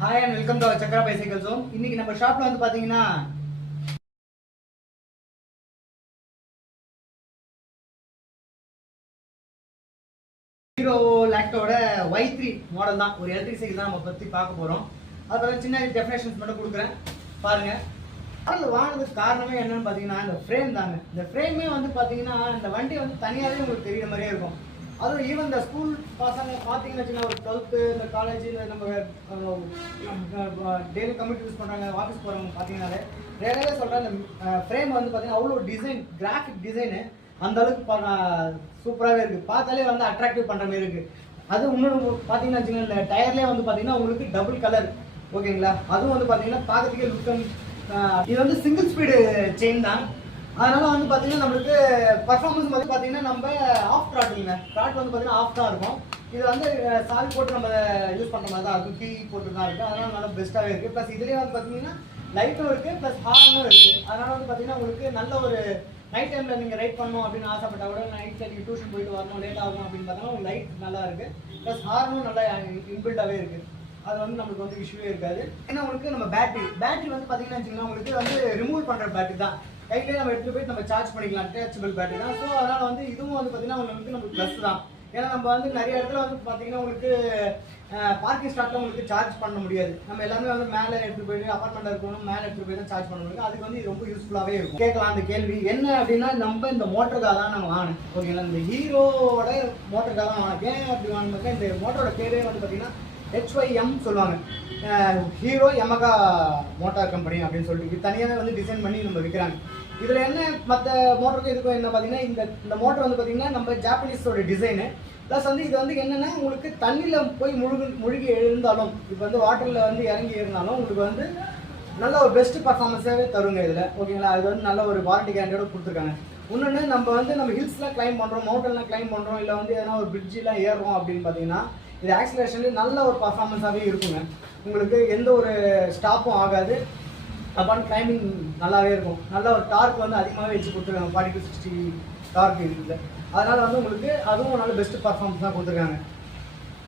Hi and welcome to Chakra bicycle zone. இன்னைக்கு நம்ம ஷாப்ல வந்து பாத்தீங்கன்னா ஹீரோ லாக்டோட Y3 மாடல் தான், ஒரு எலக்ட்ரிக் சைக்கிள் தான் நம்ம பத்தி பார்க்க போறோம். அதோட சின்ன டெஃபினேஷன்ஸ் மட்டும் கொடுக்குறேன் பாருங்க. மாடல் வாங்கினதுக்கு காரணமே என்னன்னு பாத்தீங்கன்னா இந்த ஃப்ரேம் தாங்க. இந்த ஃப்ரேமே வந்து பாத்தீங்கன்னா இந்த வண்டி வந்து தனியாவே உங்களுக்கு தெரியுற மாதிரியே இருக்கும். அதுவும் ஈவன் இந்த ஸ்கூல் பசங்க பார்த்தீங்கன்னு வச்சுக்கோங்க, ஒரு 12th இந்த காலேஜ் நம்ம டெய்லி கம்ப்யூட்டர் யூஸ் பண்ணுறாங்க, ஆஃபீஸ் போகிறவங்க பார்த்தீங்கன்னாலே ரெகுலராக சொல்கிறேன். இந்த ஃப்ரேம் வந்து பார்த்தீங்கன்னா அவ்வளோ டிசைன், கிராஃபிக் டிசைனு அந்த அளவுக்கு சூப்பராகவே இருக்குது. பார்த்தாலே வந்து அட்ராக்டிவ் பண்ணுற மாதிரி இருக்குது. அது இன்னொன்று பார்த்தீங்கன்னா வச்சுக்கோங்க, இந்த டயர்லேயே வந்து பார்த்தீங்கன்னா உங்களுக்கு டபுள் கலர், ஓகேங்களா? அதுவும் வந்து பார்த்தீங்கன்னா பார்க்கறதுக்கே லுக்கம். இது வந்து சிங்கிள் ஸ்பீடு செயின் தான். அதனால வந்து பார்த்தீங்கன்னா நம்மளுக்கு பர்ஃபார்மன்ஸ் வந்து பார்த்தீங்கன்னா நம்ம ஆஃப் த்ராட்டில்ங்க, த்ராட் வந்து பார்த்தீங்கன்னா ஆஃப் தான் இருக்கும். இது வந்து சால் போட்டு நம்ம யூஸ் பண்ணுற மாதிரி தான் இருக்கும், கீ போட்டு தான் இருக்குது. அதனால நல்லா பெஸ்ட்டாகவே இருக்குது. ப்ளஸ் இதுலேயே வந்து பார்த்தீங்கன்னா லைட்டும் இருக்குது, ப்ளஸ் ஹார்னும் இருக்குது. அதனால் வந்து பார்த்தீங்கன்னா உங்களுக்கு நல்ல ஒரு நைட் டைமில் நீங்கள் ரைட் பண்ணணும் அப்படின்னு ஆசைப்பட்டா கூட, நைட்டில் நீங்கள் டியூஷன் போயிட்டு வரணும், லேட் ஆகும் அப்படின்னு பார்த்தோன்னா உங்களுக்கு லைட் நல்லா இருக்குது, ப்ளஸ் ஹார்னும் நல்லா இன்பில்டாகவே இருக்குது. அது வந்து நம்மளுக்கு வந்து இஷ்யூவே இருக்காது. ஏன்னா உங்களுக்கு நம்ம பேட்டரி வந்து பார்த்தீங்கன்னா வச்சுக்கோங்க, உங்களுக்கு வந்து ரிமூவ் பண்ணுற பேட்டரி தான். கையிலே நம்ம எடுத்துகிட்டு போயிட்டு நம்ம சார்ஜ் பண்ணிக்கலாம், அட்டாச்சபிள் பேட்டரி தான். ஸோ அதனால் வந்து இதுவும் வந்து பார்த்தீங்கன்னா உங்களுக்கு நமக்கு ப்ளஸ் தான். ஏன்னா நம்ம வந்து நிறைய இடத்துல வந்து பார்த்தீங்கன்னா உங்களுக்கு பார்க்கிங் ஸ்டாட்டில் உங்களுக்கு சார்ஜ் பண்ண முடியாது. நம்ம எல்லாமே வந்து மேலே எடுத்துகிட்டு போயிட்டு அப்பார்ட்மெண்ட்டில் இருக்கணும், மேலே எடுத்துகிட்டு போய் தான் சார்ஜ் பண்ண முடியும். அதுக்கு வந்து இது ரொம்ப யூஸ்ஃபுல்லாகவே இருக்கும். கேட்கலாம் அந்த கேள்வி என்ன அப்படின்னா, நம்ம இந்த மோட்டருக்காக தான் நம்ம வாங்கினேன், ஓகேங்களா? இந்த ஹீரோவோட மோட்டருக்காக தான் வாங்கினேன். ஏன் அப்படி வாங்கினாக்கா, இந்த மோட்டரோட பேரே வந்து பார்த்தீங்கன்னா HYM சொல்லுவாங்க, ஹீரோ யமகா மோட்டார் கம்பெனி அப்படின்னு சொல்லிட்டு. இது தனியாக வந்து டிசைன் பண்ணி நம்ம விற்கிறாங்க. இதில் என்ன மற்ற மோட்டருக்கு இதுக்கும் என்ன பார்த்தீங்கன்னா, இந்த மோட்டர் வந்து பார்த்தீங்கன்னா நம்ம ஜாப்பனீஸோட டிசைனு. ப்ளஸ் வந்து இது வந்து என்னென்னா உங்களுக்கு தண்ணியில் போய் முழுகி எழுந்தாலும், இப்போ வந்து வாட்டரில் வந்து இறங்கி இருந்தாலும் உங்களுக்கு வந்து நல்ல ஒரு பெஸ்ட் பர்ஃபார்மன்ஸாகவே தருங்க இதில், ஓகேங்களா? அது வந்து நல்ல ஒரு வாரண்டி கேரண்டியோட கொடுத்துருக்காங்க. இன்னொன்று நம்ம ஹில்ஸ்லாம் கிளைம் பண்ணுறோம், மவுண்டன்லாம் கிளைம் பண்ணுறோம், இல்லை வந்து எதனா ஒரு பிரிட்ஜெலாம் ஏறுறோம் அப்படின்னு பார்த்தீங்கன்னா, இது ஆக்சிலரேஷன்லேயே நல்ல ஒரு பர்ஃபார்மன்ஸாகவே இருக்குங்க. உங்களுக்கு எந்த ஒரு ஸ்டாப்பும் ஆகாது. அப்பான் கிளைம்பிங் நல்லாவே இருக்கும். நல்ல ஒரு டார்க் வந்து அதிகமாகவே வச்சு கொடுத்துருக்காங்க, 40 to 60 டார்க் இருக்குது. அதனால் வந்து உங்களுக்கு அதுவும் நல்ல பெஸ்ட் பர்ஃபார்மன்ஸ் தான் கொடுத்துருக்காங்க.